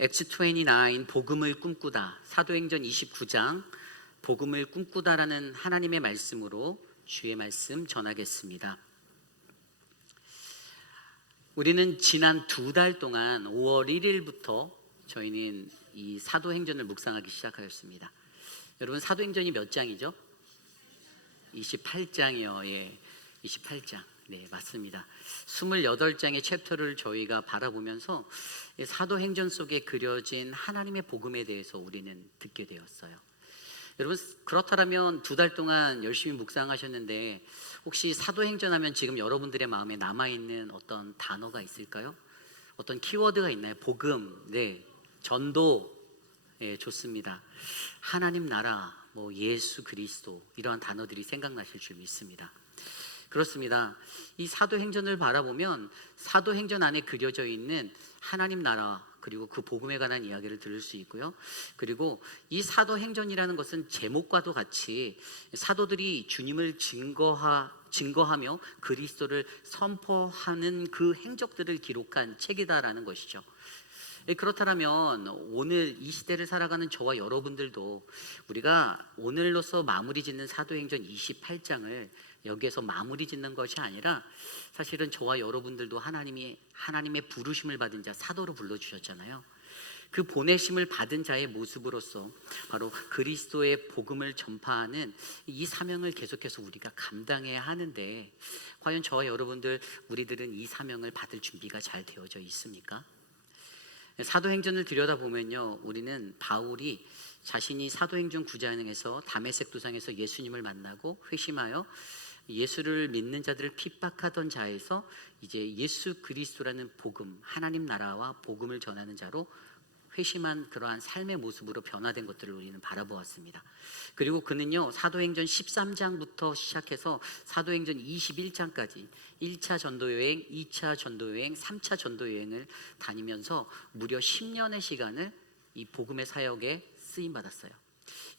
Acts 29 복음을 꿈꾸다, 사도행전 29장 복음을 꿈꾸다라는 하나님의 말씀으로 주의 말씀 전하겠습니다. 우리는 지난 2달 동안 5월 1일부터 저희는 이 사도행전을 묵상하기 시작하였습니다. 여러분, 사도행전이 몇 장이죠? 28장이요. 예, 28장. 네, 맞습니다. 28장의 챕터를 저희가 바라보면서 사도행전 속에 그려진 하나님의 복음에 대해서 우리는 듣게 되었어요. 여러분, 그렇다면 2달 동안 열심히 묵상하셨는데 혹시 사도행전 하면 지금 여러분들의 마음에 남아있는 어떤 단어가 있을까요? 어떤 키워드가 있나요? 복음, 네, 전도, 네, 좋습니다. 하나님 나라, 예수 그리스도, 이러한 단어들이 생각나실 줄 믿습니다. 그렇습니다. 이 사도행전을 바라보면 사도행전 안에 그려져 있는 하나님 나라 그리고 그 복음에 관한 이야기를 들을 수 있고요. 그리고 이 사도행전이라는 것은 제목과도 같이 사도들이 주님을 증거하며 그리스도를 선포하는 그 행적들을 기록한 책이다라는 것이죠. 그렇다면 오늘 이 시대를 살아가는 저와 여러분들도 우리가 오늘로서 마무리 짓는 사도행전 28장을 여기에서 마무리 짓는 것이 아니라 사실은 저와 여러분들도 하나님의 부르심을 받은 자, 사도로 불러주셨잖아요. 그 보내심을 받은 자의 모습으로서 바로 그리스도의 복음을 전파하는 이 사명을 계속해서 우리가 감당해야 하는데, 과연 저와 여러분들, 우리들은 이 사명을 받을 준비가 잘 되어져 있습니까? 사도행전을 들여다보면요, 우리는 바울이 자신이 사도행전 9장에서 다메섹 도상에서 예수님을 만나고 회심하여 예수를 믿는 자들을 핍박하던 자에서 이제 예수 그리스도라는 복음, 하나님 나라와 복음을 전하는 자로 회심한 그러한 삶의 모습으로 변화된 것들을 우리는 바라보았습니다. 그리고 그는요, 사도행전 13장부터 시작해서 사도행전 21장까지 1차 전도여행, 2차 전도여행, 3차 전도여행을 다니면서 무려 10년의 시간을 이 복음의 사역에 쓰임받았어요.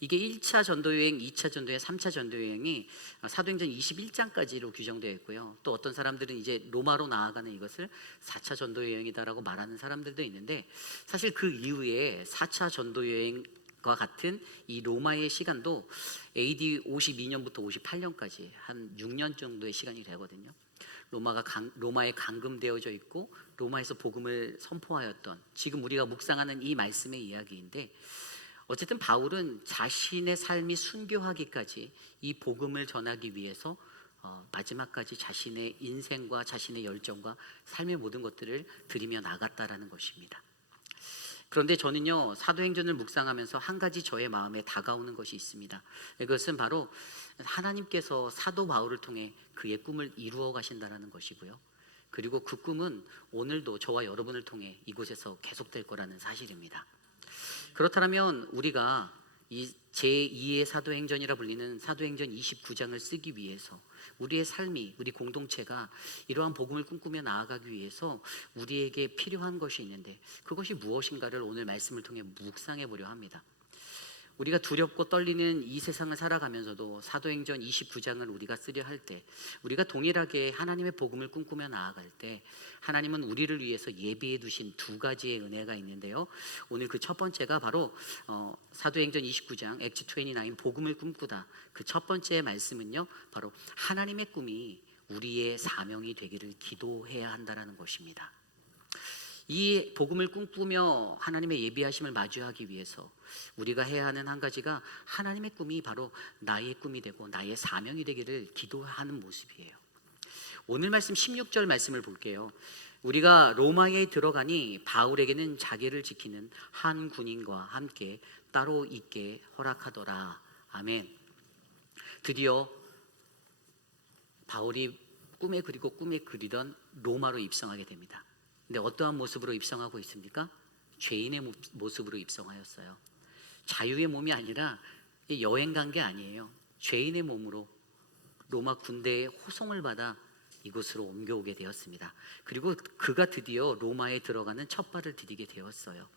이게 1차 전도여행, 2차 전도여행, 3차 전도여행이 사도행전 21장까지로 규정되어 있고요. 또 어떤 사람들은 이제 로마로 나아가는 이것을 4차 전도여행이다라고 말하는 사람들도 있는데, 사실 그 이후에 4차 전도여행과 같은 이 로마의 시간도 AD 52년부터 58년까지 한 6년 정도의 시간이 되거든요. 로마에 감금되어져 있고 로마에서 복음을 선포하였던, 지금 우리가 묵상하는 이 말씀의 이야기인데, 어쨌든 바울은 자신의 삶이 순교하기까지 이 복음을 전하기 위해서 마지막까지 자신의 인생과 자신의 열정과 삶의 모든 것들을 드리며 나갔다라는 것입니다. 그런데 저는요, 사도행전을 묵상하면서 한 가지 저의 마음에 다가오는 것이 있습니다. 그것은 바로 하나님께서 사도 바울을 통해 그의 꿈을 이루어 가신다는 것이고요. 그리고 그 꿈은 오늘도 저와 여러분을 통해 이곳에서 계속될 거라는 사실입니다. 그렇다면 우리가 이 제2의 사도행전이라 불리는 사도행전 29장을 쓰기 위해서 우리의 삶이, 우리 공동체가 이러한 복음을 꿈꾸며 나아가기 위해서 우리에게 필요한 것이 있는데, 그것이 무엇인가를 오늘 말씀을 통해 묵상해 보려 합니다. 우리가 두렵고 떨리는 이 세상을 살아가면서도 사도행전 29장을 우리가 쓰려 할 때, 우리가 동일하게 하나님의 복음을 꿈꾸며 나아갈 때 하나님은 우리를 위해서 예비해 두신 2가지의 은혜가 있는데요, 오늘 그 첫 번째가 바로 사도행전 29장 Acts 29 복음을 꿈꾸다, 그 첫 번째 말씀은요, 바로 하나님의 꿈이 우리의 사명이 되기를 기도해야 한다는 것입니다. 이 복음을 꿈꾸며 하나님의 예비하심을 마주하기 위해서 우리가 해야 하는 한 가지가 하나님의 꿈이 바로 나의 꿈이 되고 나의 사명이 되기를 기도하는 모습이에요. 오늘 말씀 16절 말씀을 볼게요. 우리가 로마에 들어가니 바울에게는 자기를 지키는 한 군인과 함께 따로 있게 허락하더라. 아멘. 드디어 바울이 꿈에 그리던 로마로 입성하게 됩니다. 근데 어떠한 모습으로 입성하고 있습니까? 죄인의 모습으로 입성하였어요. 자유의 몸이 아니라 여행 간 게 아니에요. 죄인의 몸으로 로마 군대의 호송을 받아 이곳으로 옮겨오게 되었습니다. 그리고 그가 드디어 로마에 들어가는 첫 발을 디디게 되었어요.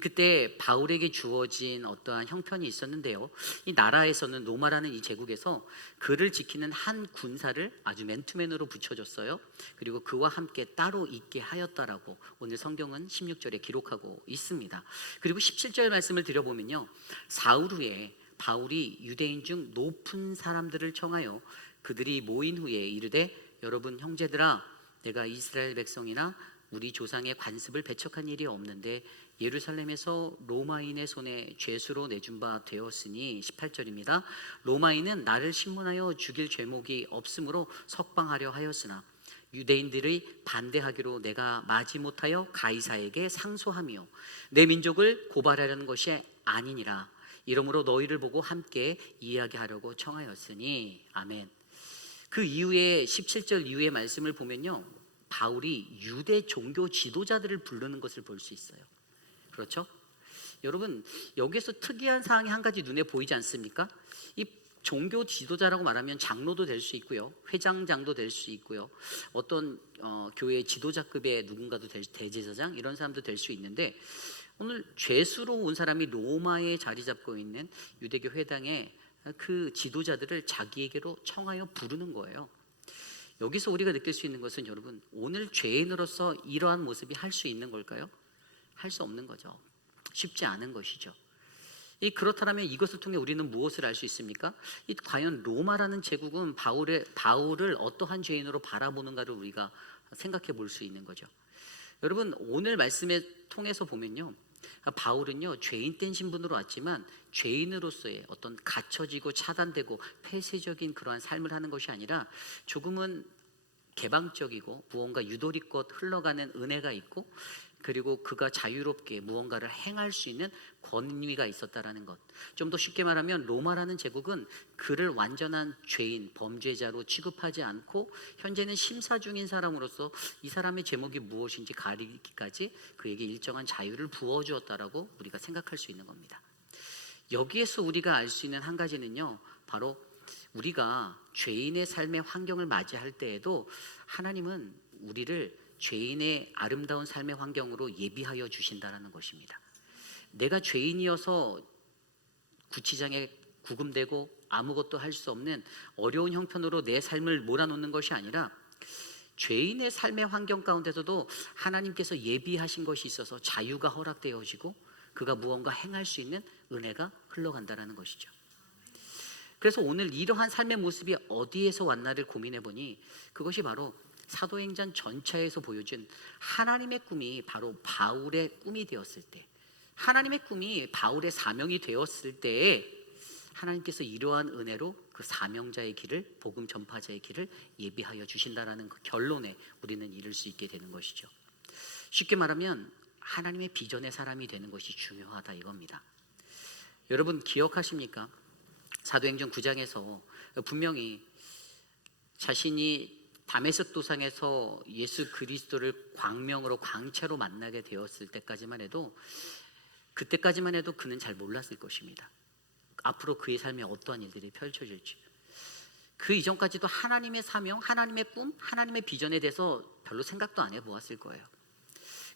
그때 바울에게 주어진 어떠한 형편이 있었는데요. 이 나라에서는 로마라는 이 제국에서 그를 지키는 한 군사를 아주 맨투맨으로 붙여줬어요. 그리고 그와 함께 따로 있게 하였다라고 오늘 성경은 16절에 기록하고 있습니다. 그리고 17절 말씀을 드려보면요, 사흘 후에 바울이 유대인 중 높은 사람들을 청하여 그들이 모인 후에 이르되, 여러분 형제들아, 내가 이스라엘 백성이나 우리 조상의 관습을 배척한 일이 없는데 예루살렘에서 로마인의 손에 죄수로 내준 바 되었으니, 18절입니다. 로마인은 나를 신문하여 죽일 죄목이 없으므로 석방하려 하였으나 유대인들의 반대하기로 내가 마지못하여 가이사에게 상소하며 내 민족을 고발하려는 것이 아니니라. 이러므로 너희를 보고 함께 이야기하려고 청하였으니. 아멘. 그 이후에 17절 이후의 말씀을 보면요, 바울이 유대 종교 지도자들을 부르는 것을 볼 수 있어요. 그렇죠? 여러분, 여기에서 특이한 사항이 한 가지 눈에 보이지 않습니까? 이 종교 지도자라고 말하면 장로도 될 수 있고요, 회장장도 될 수 있고요, 어떤 교회 지도자급의 누군가도 대제사장, 이런 사람도 될 수 있는데, 오늘 죄수로 온 사람이 로마에 자리 잡고 있는 유대교 회당의 그 지도자들을 자기에게로 청하여 부르는 거예요. 여기서 우리가 느낄 수 있는 것은, 여러분, 오늘 죄인으로서 이러한 모습이 할 수 있는 걸까요? 할 수 없는 거죠. 쉽지 않은 것이죠. 그렇다면 이것을 통해 우리는 무엇을 알 수 있습니까? 과연 로마라는 제국은 바울을 어떠한 죄인으로 바라보는가를 우리가 생각해 볼 수 있는 거죠. 여러분, 오늘 말씀에 통해서 보면요, 바울은요, 죄인된 신분으로 왔지만 죄인으로서의 어떤 갇혀지고 차단되고 폐쇄적인 그러한 삶을 하는 것이 아니라 조금은 개방적이고 무언가 유도리껏 흘러가는 은혜가 있고, 그리고 그가 자유롭게 무언가를 행할 수 있는 권위가 있었다라는 것. 좀 더 쉽게 말하면 로마라는 제국은 그를 완전한 죄인, 범죄자로 취급하지 않고 현재는 심사 중인 사람으로서 이 사람의 제목이 무엇인지 가리기까지 그에게 일정한 자유를 부어주었다라고 우리가 생각할 수 있는 겁니다. 여기에서 우리가 알 수 있는 한 가지는요, 바로 우리가 죄인의 삶의 환경을 맞이할 때에도 하나님은 우리를 죄인의 아름다운 삶의 환경으로 예비하여 주신다라는 것입니다. 내가 죄인이어서 구치장에 구금되고 아무것도 할 수 없는 어려운 형편으로 내 삶을 몰아놓는 것이 아니라, 죄인의 삶의 환경 가운데서도 하나님께서 예비하신 것이 있어서 자유가 허락되어지고 그가 무언가 행할 수 있는 은혜가 흘러간다라는 것이죠. 그래서 오늘 이러한 삶의 모습이 어디에서 왔나를 고민해 보니, 그것이 바로 사도행전 전체에서 보여준 하나님의 꿈이 바로 바울의 꿈이 되었을 때, 하나님의 꿈이 바울의 사명이 되었을 때에 하나님께서 이러한 은혜로 그 사명자의 길을, 복음 전파자의 길을 예비하여 주신다라는 그 결론에 우리는 이를 수 있게 되는 것이죠. 쉽게 말하면 하나님의 비전의 사람이 되는 것이 중요하다, 이겁니다. 여러분 기억하십니까? 사도행전 9장에서 분명히 자신이 다메섹 도상에서 예수 그리스도를 광명으로 광채로 만나게 되었을 때까지만 해도, 그때까지만 해도 그는 잘 몰랐을 것입니다. 앞으로 그의 삶에 어떠한 일들이 펼쳐질지. 그 이전까지도 하나님의 사명, 하나님의 꿈, 하나님의 비전에 대해서 별로 생각도 안 해보았을 거예요.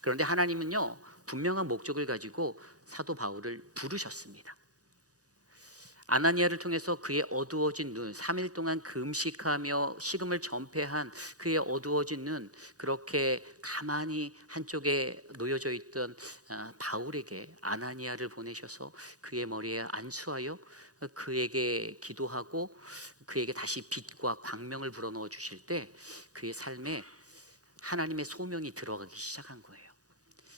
그런데 하나님은요, 분명한 목적을 가지고 사도 바울을 부르셨습니다. 아나니아를 통해서 그의 어두워진 눈, 3일 동안 금식하며 식음을 전폐한 그의 어두워진 눈, 그렇게 가만히 한쪽에 놓여져 있던 바울에게 아나니아를 보내셔서 그의 머리에 안수하여 그에게 기도하고 그에게 다시 빛과 광명을 불어넣어 주실 때 그의 삶에 하나님의 소명이 들어가기 시작한 거예요.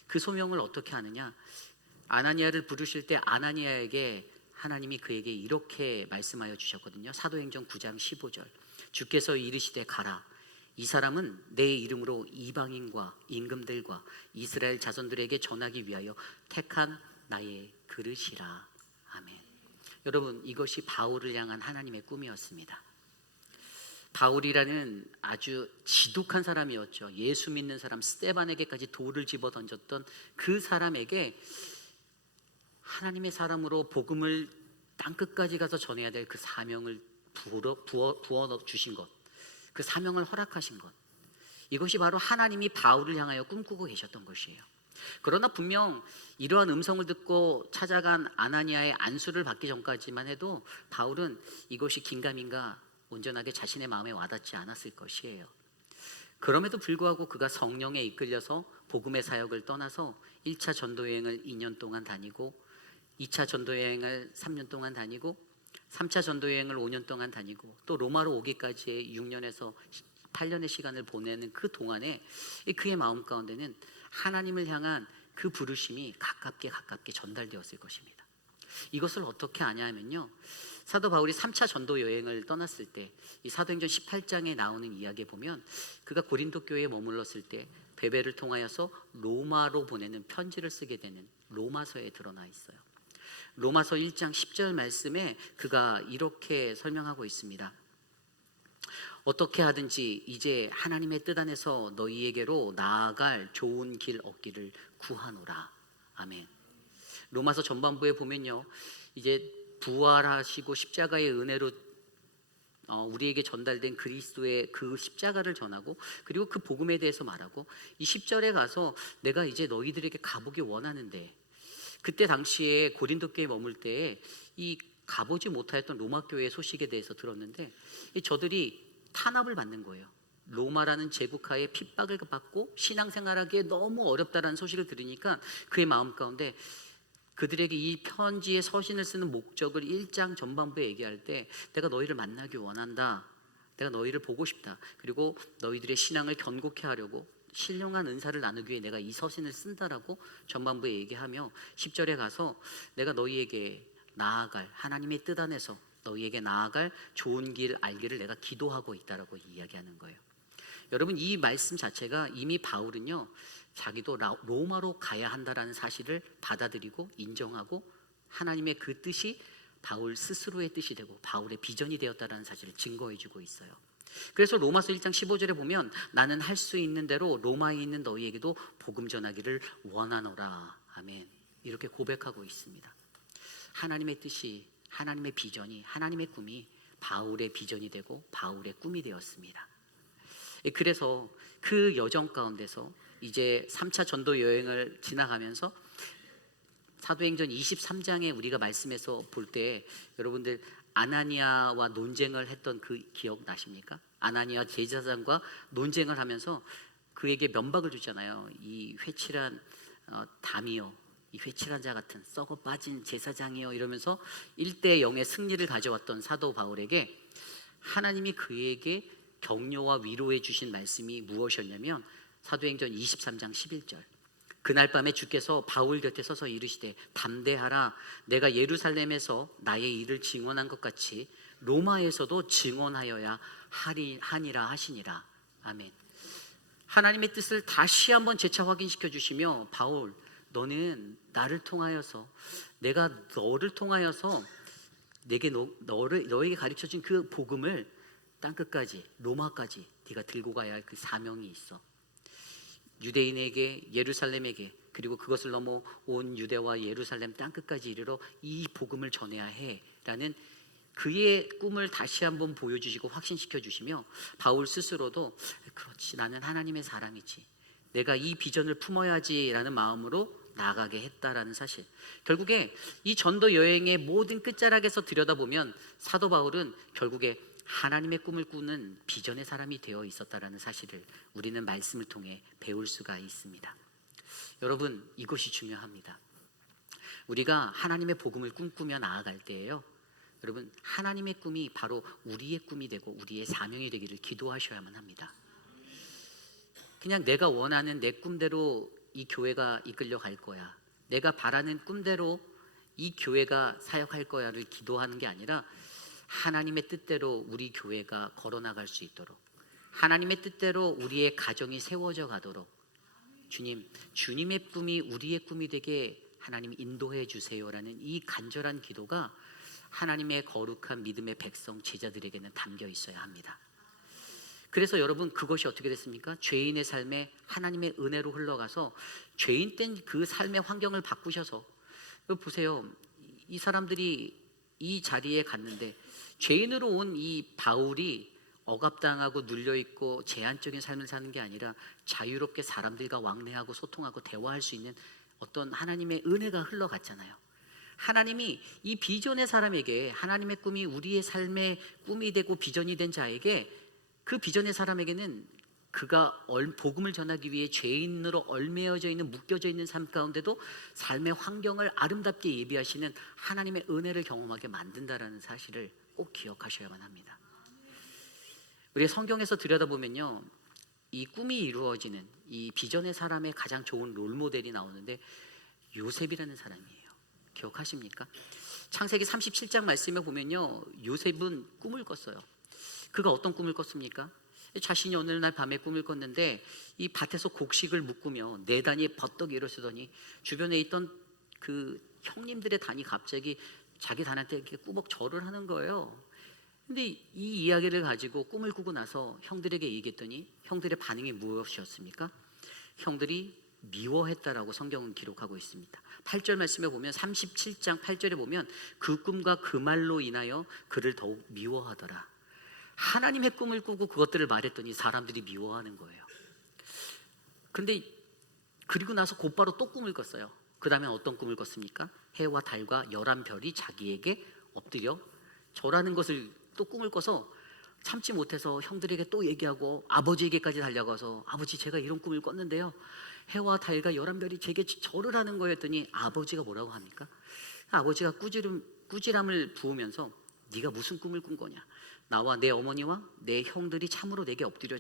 그 소명을 어떻게 하느냐? 아나니아를 부르실 때 아나니아에게 하나님이 그에게 이렇게 말씀하여 주셨거든요. 사도행전 9장 15절. 주께서 이르시되 가라. 이 사람은 내 이름으로 이방인과 임금들과 이스라엘 자손들에게 전하기 위하여 택한 나의 그릇이라. 아멘. 여러분, 이것이 바울을 향한 하나님의 꿈이었습니다. 바울이라는 아주 지독한 사람이었죠. 예수 믿는 사람 스데반에게까지 돌을 집어 던졌던 그 사람에게 하나님의 사람으로 복음을 땅끝까지 가서 전해야 될 그 사명을 부어 주신 것, 그 사명을 허락하신 것, 이것이 바로 하나님이 바울을 향하여 꿈꾸고 계셨던 것이에요. 그러나 분명 이러한 음성을 듣고 찾아간 아나니아의 안수를 받기 전까지만 해도 바울은 이것이 긴가민가 온전하게 자신의 마음에 와닿지 않았을 것이에요. 그럼에도 불구하고 그가 성령에 이끌려서 복음의 사역을 떠나서 1차 전도여행을 2년 동안 다니고 2차 전도여행을 3년 동안 다니고 3차 전도여행을 5년 동안 다니고 또 로마로 오기까지의 6년에서 8년의 시간을 보내는 그 동안에 그의 마음 가운데는 하나님을 향한 그 부르심이 가깝게 전달되었을 것입니다. 이것을 어떻게 아냐면요, 사도 바울이 3차 전도 여행을 떠났을 때 이 사도행전 18장에 나오는 이야기에 보면 그가 고린도 교회에 머물렀을 때 베베를 통하여서 로마로 보내는 편지를 쓰게 되는 로마서에 드러나 있어요. 로마서 1장 10절 말씀에 그가 이렇게 설명하고 있습니다. 어떻게 하든지 이제 하나님의 뜻 안에서 너희에게로 나아갈 좋은 길 얻기를 구하노라. 아멘. 로마서 전반부에 보면요, 이제 부활하시고 십자가의 은혜로 우리에게 전달된 그리스도의 그 십자가를 전하고 그리고 그 복음에 대해서 말하고 이 10절에 가서 내가 이제 너희들에게 가보기 원하는데, 그때 당시에 고린도 교회에 머물 때에 이 가보지 못하였던 로마 교회의 소식에 대해서 들었는데 저들이 탄압을 받는 거예요. 로마라는 제국하에 핍박을 받고 신앙생활하기에 너무 어렵다라는 소식을 들으니까 그의 마음 가운데 그들에게 이 편지의 서신을 쓰는 목적을 1장 전반부에 얘기할 때 내가 너희를 만나기 원한다, 내가 너희를 보고 싶다, 그리고 너희들의 신앙을 견고케 하려고 신령한 은사를 나누기 위해 내가 이 서신을 쓴다라고 전반부에 얘기하며 10절에 가서 내가 너희에게 나아갈 하나님의 뜻 안에서 너희에게 나아갈 좋은 길 알기를 내가 기도하고 있다라고 이야기하는 거예요. 여러분, 이 말씀 자체가 이미 바울은요, 자기도 로마로 가야 한다라는 사실을 받아들이고 인정하고 하나님의 그 뜻이 바울 스스로의 뜻이 되고 바울의 비전이 되었다라는 사실을 증거해주고 있어요. 그래서 로마서 1장 15절에 보면 나는 할 수 있는 대로 로마에 있는 너희에게도 복음 전하기를 원하노라. 아멘. 이렇게 고백하고 있습니다. 하나님의 뜻이, 하나님의 비전이, 하나님의 꿈이 바울의 비전이 되고 바울의 꿈이 되었습니다. 그래서 그 여정 가운데서 이제 3차 전도 여행을 지나가면서 사도행전 23장에 우리가 말씀에서 볼 때 여러분들 아나니아와 논쟁을 했던 그 기억 나십니까? 아나니아 제사장과 논쟁을 하면서 그에게 면박을 주잖아요. 이 회칠한 담이여, 이 회칠한 자 같은 썩어 빠진 제사장이여 이러면서 1대 0의 승리를 가져왔던 사도 바울에게 하나님이 그에게 격려와 위로해 주신 말씀이 무엇이었냐면 사도행전 23장 11절, 그날 밤에 주께서 바울 곁에 서서 이르시되 담대하라, 내가 예루살렘에서 나의 일을 증언한 것 같이 로마에서도 증언하여야 하니라 하시니라. 아멘. 하나님의 뜻을 다시 한번 재차 확인시켜 주시며 바울, 너는 나를 통하여서, 내가 너를 통하여서 내게 너에게 가르쳐준 그 복음을 땅끝까지 로마까지 네가 들고 가야 할 그 사명이 있어. 유대인에게, 예루살렘에게, 그리고 그것을 넘어 온 유대와 예루살렘 땅끝까지 이르러 이 복음을 전해야 해 라는 그의 꿈을 다시 한번 보여주시고 확신시켜 주시며 바울 스스로도 그렇지, 나는 하나님의 사람이지, 내가 이 비전을 품어야지 라는 마음으로 나아가게 했다라는 사실, 결국에 이 전도 여행의 모든 끝자락에서 들여다보면 사도 바울은 결국에 하나님의 꿈을 꾸는 비전의 사람이 되어 있었다라는 사실을 우리는 말씀을 통해 배울 수가 있습니다. 여러분, 이것이 중요합니다. 우리가 하나님의 복음을 꿈꾸며 나아갈 때에요, 여러분, 하나님의 꿈이 바로 우리의 꿈이 되고 우리의 사명이 되기를 기도하셔야만 합니다. 그냥 내가 원하는 내 꿈대로 이 교회가 이끌려 갈 거야, 내가 바라는 꿈대로 이 교회가 사역할 거야를 기도하는 게 아니라 하나님의 뜻대로 우리 교회가 걸어나갈 수 있도록, 하나님의 뜻대로 우리의 가정이 세워져 가도록 주님의 꿈이 우리의 꿈이 되게 하나님 인도해 주세요라는 이 간절한 기도가 하나님의 거룩한 믿음의 백성 제자들에게는 담겨 있어야 합니다. 그래서 여러분, 그것이 어떻게 됐습니까? 죄인의 삶에 하나님의 은혜로 흘러가서 죄인 된 그 삶의 환경을 바꾸셔서, 보세요, 이 사람들이 이 자리에 갔는데 죄인으로 온 이 바울이 억압당하고 눌려있고 제한적인 삶을 사는 게 아니라 자유롭게 사람들과 왕래하고 소통하고 대화할 수 있는 어떤 하나님의 은혜가 흘러갔잖아요. 하나님이 이 비전의 사람에게, 하나님의 꿈이 우리의 삶의 꿈이 되고 비전이 된 자에게, 그 비전의 사람에게는 그가 복음을 전하기 위해 죄인으로 얽매여져 있는, 묶여져 있는 삶 가운데도 삶의 환경을 아름답게 예비하시는 하나님의 은혜를 경험하게 만든다라는 사실을 꼭 기억하셔야만 합니다. 우리 성경에서 들여다보면요, 이 꿈이 이루어지는 이 비전의 사람의 가장 좋은 롤모델이 나오는데 요셉이라는 사람이에요. 기억하십니까? 창세기 37장 말씀에 보면요, 요셉은 꿈을 꿨어요. 그가 어떤 꿈을 꿨습니까? 자신이 어느 날 밤에 꿈을 꿨는데 이 밭에서 곡식을 묶으며 네 단이 버떡 일어서더니 주변에 있던 그 형님들의 단이 갑자기 자기 단한테 이렇게 꾸벅 절을 하는 거예요. 근데 이 이야기를 가지고 꿈을 꾸고 나서 형들에게 얘기했더니 형들의 반응이 무엇이었습니까? 형들이 미워했다라고 성경은 기록하고 있습니다. 8절 말씀에 보면, 37장 8절에 보면 그 꿈과 그 말로 인하여 그를 더욱 미워하더라. 하나님의 꿈을 꾸고 그것들을 말했더니 사람들이 미워하는 거예요. 근데 그리고 나서 곧바로 또 꿈을 꿨어요. 그 다음에 어떤 꿈을 꿨습니까? 해와 달과 11별이 자기에게 엎드려 절하는 것을 또 꿈을 꿔서 참지 못해서 형들에게 또 얘기하고 아버지에게까지 달려가서, 아버지 제가 이런 꿈을 꿨는데요, 해와 달과 11별이 제게 절을 하는 거예요 했더니 아버지가 뭐라고 합니까? 아버지가 꾸지람을 부으면서 네가 무슨 꿈을 꾼 거냐, 나와 내 어머니와 내 형들이 참으로 내게 엎드려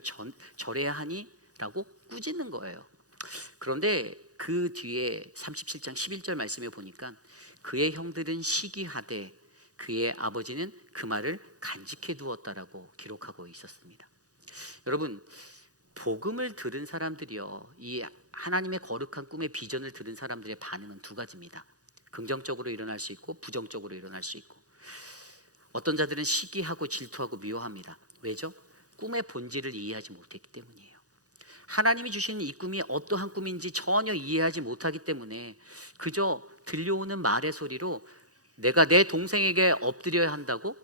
절해야 하니? 라고 꾸짖는 거예요. 그런데 그 뒤에 37장 11절 말씀에 보니까 그의 형들은 시기하되 그의 아버지는 그 말을 간직해 두었다라고 기록하고 있었습니다. 여러분, 복음을 들은 사람들이요, 이 하나님의 거룩한 꿈의 비전을 들은 사람들의 반응은 두 가지입니다. 긍정적으로 일어날 수 있고 부정적으로 일어날 수 있고, 어떤 자들은 시기하고 질투하고 미워합니다. 왜죠? 꿈의 본질을 이해하지 못했기 때문이에요. 하나님이 주신 이 꿈이 어떠한 꿈인지 전혀 이해하지 못하기 때문에 그저 들려오는 말의 소리로 내가 내 동생에게 엎드려야 한다고,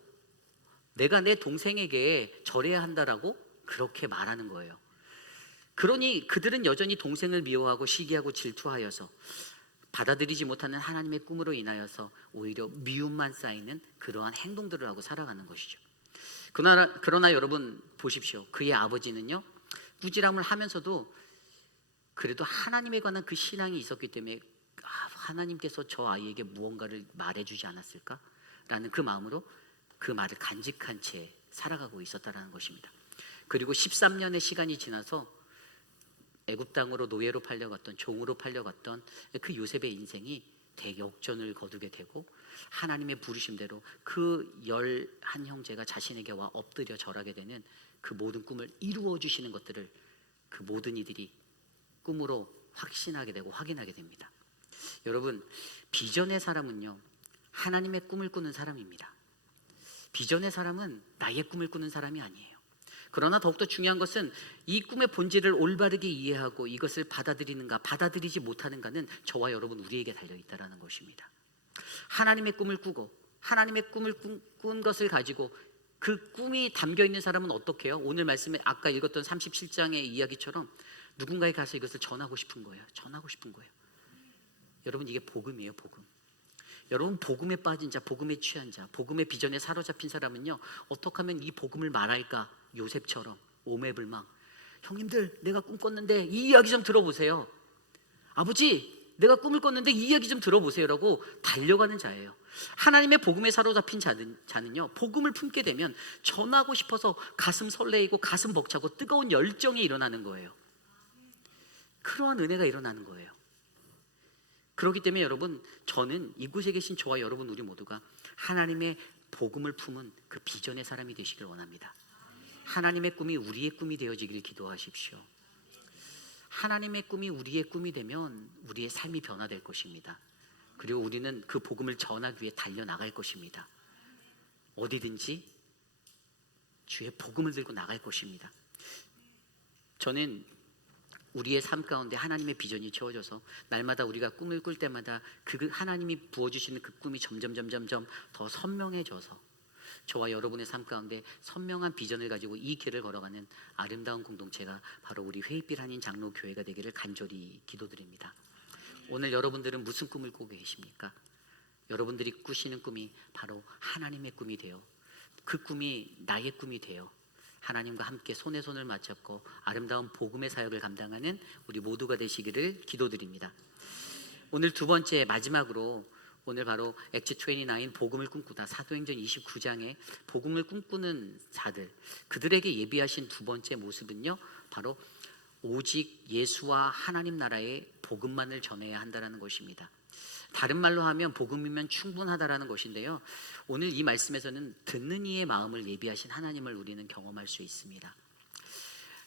내가 내 동생에게 절해야 한다라고 그렇게 말하는 거예요. 그러니 그들은 여전히 동생을 미워하고 시기하고 질투하여서 받아들이지 못하는 하나님의 꿈으로 인하여서 오히려 미움만 쌓이는 그러한 행동들을 하고 살아가는 것이죠. 그러나 여러분 보십시오. 그의 아버지는요, 꾸지람을 하면서도 그래도 하나님에 관한 그 신앙이 있었기 때문에 하나님께서 저 아이에게 무언가를 말해주지 않았을까? 라는 그 마음으로 그 말을 간직한 채 살아가고 있었다는 것입니다. 그리고 13년의 시간이 지나서 애굽 땅으로 노예로 팔려갔던, 종으로 팔려갔던 그 요셉의 인생이 대역전을 거두게 되고 하나님의 부르심대로 그 11형제가 자신에게 와 엎드려 절하게 되는 그 모든 꿈을 이루어 주시는 것들을 그 모든 이들이 꿈으로 확신하게 되고 확인하게 됩니다. 여러분, 비전의 사람은요, 하나님의 꿈을 꾸는 사람입니다. 비전의 사람은 나의 꿈을 꾸는 사람이 아니에요. 그러나 더욱더 중요한 것은 이 꿈의 본질을 올바르게 이해하고 이것을 받아들이는가 받아들이지 못하는가는 저와 여러분 우리에게 달려있다는 것입니다. 하나님의 꿈을 꾸고 하나님의 꿈을 꾼 것을 가지고 그 꿈이 담겨있는 사람은 어떻게 해요? 오늘 말씀에 아까 읽었던 37장의 이야기처럼 누군가에 가서 이것을 전하고 싶은 거예요. 전하고 싶은 거예요. 여러분, 이게 복음이에요. 복음. 여러분, 복음에 빠진 자, 복음에 취한 자, 복음의 비전에 사로잡힌 사람은요, 어떻게 하면 이 복음을 말할까? 요셉처럼 오매불망, 형님들 내가 꿈 꿨는데 이 이야기 좀 들어보세요. 아버지 내가 꿈을 꿨는데 이 이야기 좀 들어보세요 라고 달려가는 자예요. 하나님의 복음에 사로잡힌 자는요, 복음을 품게 되면 전하고 싶어서 가슴 설레이고 가슴 벅차고 뜨거운 열정이 일어나는 거예요. 그러한 은혜가 일어나는 거예요. 그렇기 때문에 여러분, 저는 이곳에 계신 저와 여러분 우리 모두가 하나님의 복음을 품은 그 비전의 사람이 되시길 원합니다. 하나님의 꿈이 우리의 꿈이 되어지길 기도하십시오. 하나님의 꿈이 우리의 꿈이 되면 우리의 삶이 변화될 것입니다. 그리고 우리는 그 복음을 전하기 위해 달려나갈 것입니다. 어디든지 주의 복음을 들고 나갈 것입니다. 저는 우리의 삶 가운데 하나님의 비전이 채워져서 날마다 우리가 꿈을 꿀 때마다 그 하나님이 부어주시는 그 꿈이 점점 더 선명해져서 저와 여러분의 삶 가운데 선명한 비전을 가지고 이 길을 걸어가는 아름다운 공동체가 바로 우리 회의빛 한인 장로교회가 되기를 간절히 기도드립니다. 오늘 여러분들은 무슨 꿈을 꾸고 계십니까? 여러분들이 꾸시는 꿈이 바로 하나님의 꿈이 되어 그 꿈이 나의 꿈이 되어 하나님과 함께 손에 손을 맞잡고 아름다운 복음의 사역을 감당하는 우리 모두가 되시기를 기도드립니다. 오늘 두 번째 마지막으로 오늘 바로 액트 29 복음을 꿈꾸다 사도행전 29장에 복음을 꿈꾸는 자들 그들에게 예비하신 두 번째 모습은요 바로 오직 예수와 하나님 나라의 복음만을 전해야 한다는 것입니다. 다른 말로 하면 복음이면 충분하다라는 것인데요, 오늘 이 말씀에서는 듣는 이의 마음을 예비하신 하나님을 우리는 경험할 수 있습니다.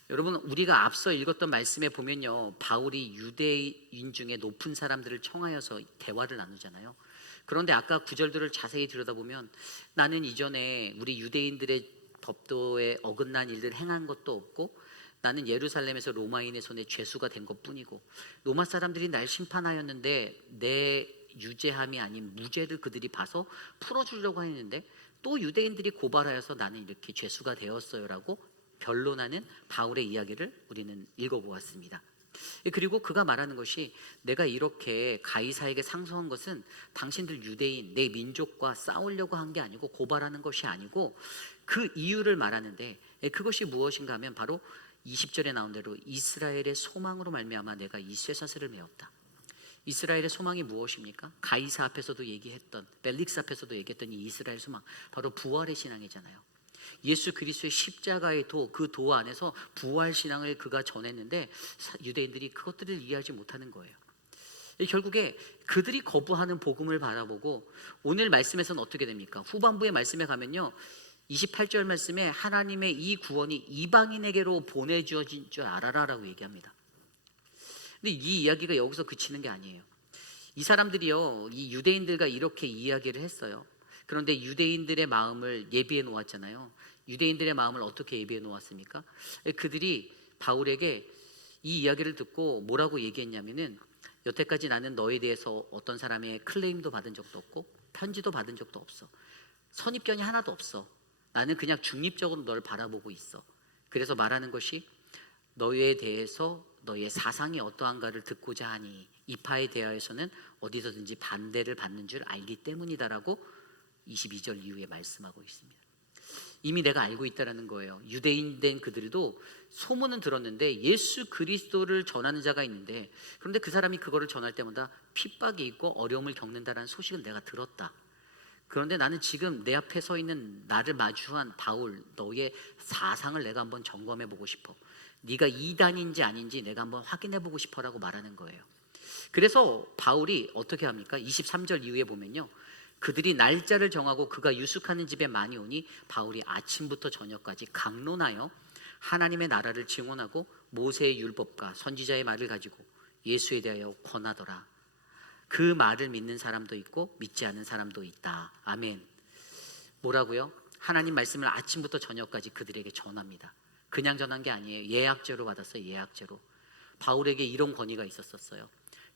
여러분, 우리가 앞서 읽었던 말씀에 보면요, 바울이 유대인 중에 높은 사람들을 청하여서 대화를 나누잖아요. 그런데 아까 구절들을 자세히 들여다보면 나는 이전에 우리 유대인들의 법도에 어긋난 일들 행한 것도 없고 나는 예루살렘에서 로마인의 손에 죄수가 된 것뿐이고 로마 사람들이 날 심판하였는데 내 유죄함이 아닌 무죄를 그들이 봐서 풀어주려고 했는데 또 유대인들이 고발하여서 나는 이렇게 죄수가 되었어요라고 변론하는 바울의 이야기를 우리는 읽어보았습니다. 그리고 그가 말하는 것이 내가 이렇게 가이사에게 상소한 것은 당신들 유대인 내 민족과 싸우려고 한 게 아니고 고발하는 것이 아니고 그 이유를 말하는데 그것이 무엇인가 하면 바로 20절에 나온 대로 이스라엘의 소망으로 말미암아 내가 이 쇠사슬을 메었다. 이스라엘의 소망이 무엇입니까? 가이사 앞에서도 얘기했던 벨릭스 앞에서도 얘기했던 이 이스라엘 소망 바로 부활의 신앙이잖아요. 예수 그리스도의 십자가의 그 도 안에서 부활 신앙을 그가 전했는데 유대인들이 그것들을 이해하지 못하는 거예요. 결국에 그들이 거부하는 복음을 바라보고 오늘 말씀에서는 어떻게 됩니까? 후반부의 말씀에 가면요 28절 말씀에 하나님의 이 구원이 이방인에게로 보내주어진 줄 알아라라고 얘기합니다. 근데 이 이야기가 여기서 그치는 게 아니에요. 이 사람들이요 이 유대인들과 이렇게 이야기를 했어요. 그런데 유대인들의 마음을 예비해 놓았잖아요. 유대인들의 마음을 어떻게 예비해 놓았습니까? 그들이 바울에게 이 이야기를 듣고 뭐라고 얘기했냐면은 여태까지 나는 너에 대해서 어떤 사람의 클레임도 받은 적도 없고 편지도 받은 적도 없어. 선입견이 하나도 없어. 나는 그냥 중립적으로 널 바라보고 있어. 그래서 말하는 것이 너에 대해서 너의 사상이 어떠한가를 듣고자 하니 이파에 대하여서는 어디서든지 반대를 받는 줄 알기 때문이다라고 22절 이후에 말씀하고 있습니다. 이미 내가 알고 있다라는 거예요. 유대인 된 그들도 소문은 들었는데 예수 그리스도를 전하는 자가 있는데 그런데 그 사람이 그거를 전할 때마다 핍박이 있고 어려움을 겪는다라는 소식을 내가 들었다. 그런데 나는 지금 내 앞에 서 있는 나를 마주한 바울 너의 사상을 내가 한번 점검해 보고 싶어. 네가 이단인지 아닌지 내가 한번 확인해 보고 싶어라고 말하는 거예요. 그래서 바울이 어떻게 합니까? 23절 이후에 보면요 그들이 날짜를 정하고 그가 유숙하는 집에 많이 오니 바울이 아침부터 저녁까지 강론하여 하나님의 나라를 증언하고 모세의 율법과 선지자의 말을 가지고 예수에 대하여 권하더라. 그 말을 믿는 사람도 있고 믿지 않는 사람도 있다. 아멘. 뭐라고요? 하나님 말씀을 아침부터 저녁까지 그들에게 전합니다. 그냥 전한 게 아니에요. 예약제로 받았어요. 예약제로. 바울에게 이런 권위가 있었어요.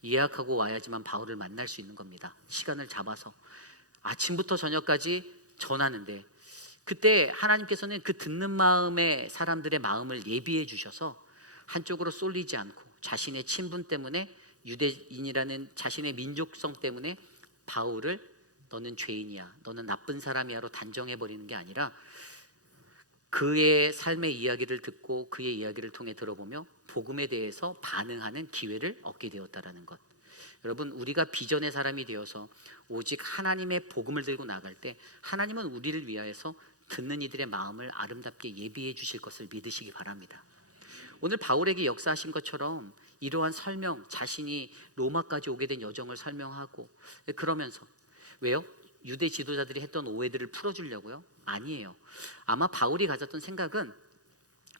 예약하고 와야지만 바울을 만날 수 있는 겁니다. 시간을 잡아서 아침부터 저녁까지 전하는데 그때 하나님께서는 그 듣는 마음의 사람들의 마음을 예비해 주셔서 한쪽으로 쏠리지 않고 자신의 친분 때문에 유대인이라는 자신의 민족성 때문에 바울을 너는 죄인이야, 너는 나쁜 사람이야로 단정해 버리는 게 아니라 그의 삶의 이야기를 듣고 그의 이야기를 통해 들어보며 복음에 대해서 반응하는 기회를 얻게 되었다라는 것. 여러분, 우리가 비전의 사람이 되어서 오직 하나님의 복음을 들고 나갈 때 하나님은 우리를 위하여서 듣는 이들의 마음을 아름답게 예비해 주실 것을 믿으시기 바랍니다. 오늘 바울에게 역사하신 것처럼 이러한 설명, 자신이 로마까지 오게 된 여정을 설명하고 그러면서 왜요? 유대 지도자들이 했던 오해들을 풀어주려고요? 아니에요. 아마 바울이 가졌던 생각은